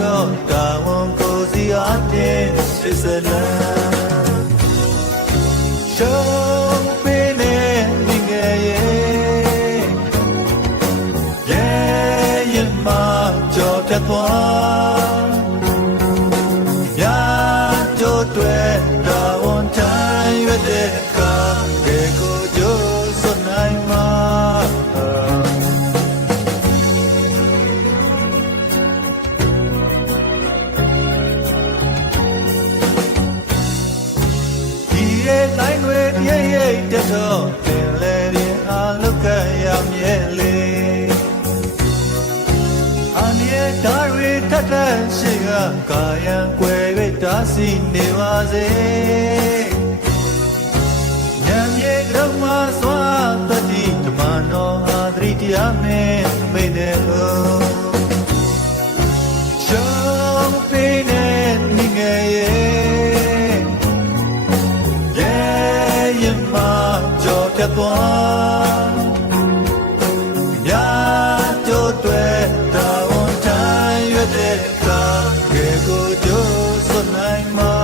တော့တာဝန်ကိုစီအားတင်စစ်စလန်ရှုံးပေးနေမိငယ်ရဲ့ရင်မကြော်ပြတ်သွားများကြိုးတွေတာဝန်တိုင်းရွက်တဲ့အခါကဲကိုကြိုးစွနိုင်မှာတိုင်းတွေရိပ်ရိပ်တက်တော့ပင်လေရင်အားလုကရမြဲလေအနည်းဓာရီထက်ထက်ရှိကကာယံကွယ်၍တားဆီးနေပါစေညံမြေကရုံမစွာတတိဓမ္မတော်ဟာသတိတရားမင်းမိတဲ့လို့ရှောင်းပေးနေမိငယ်ကြော်ပြတ်သွားများကြိုးတွေတာဝန်တိုင်းရွက်တဲ့အခါကဲကိုကြိုးစွနိုင်မှာ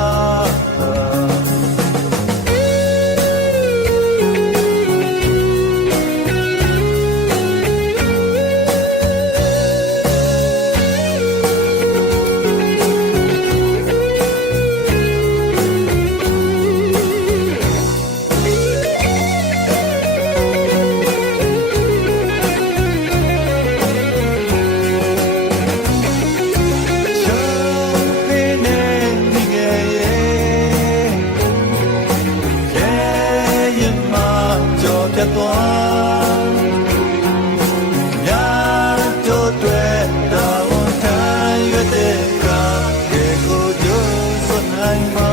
ပြတ်သွားများကြိုးတွေတာဝန်တိုင်းရွက်တဲ့အခါကဲကိုကြိုးစွနိုင်မှာ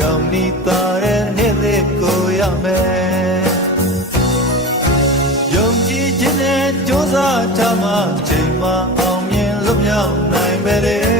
ရောက်နေတာတဲ့နေ့လေးကိုရမယ်ယုံကြည်ခြင်းနဲ့ကြိုးစားထားမှချိန်မှအောင်မြင်လွတ်မြောက်နိုင်မယ်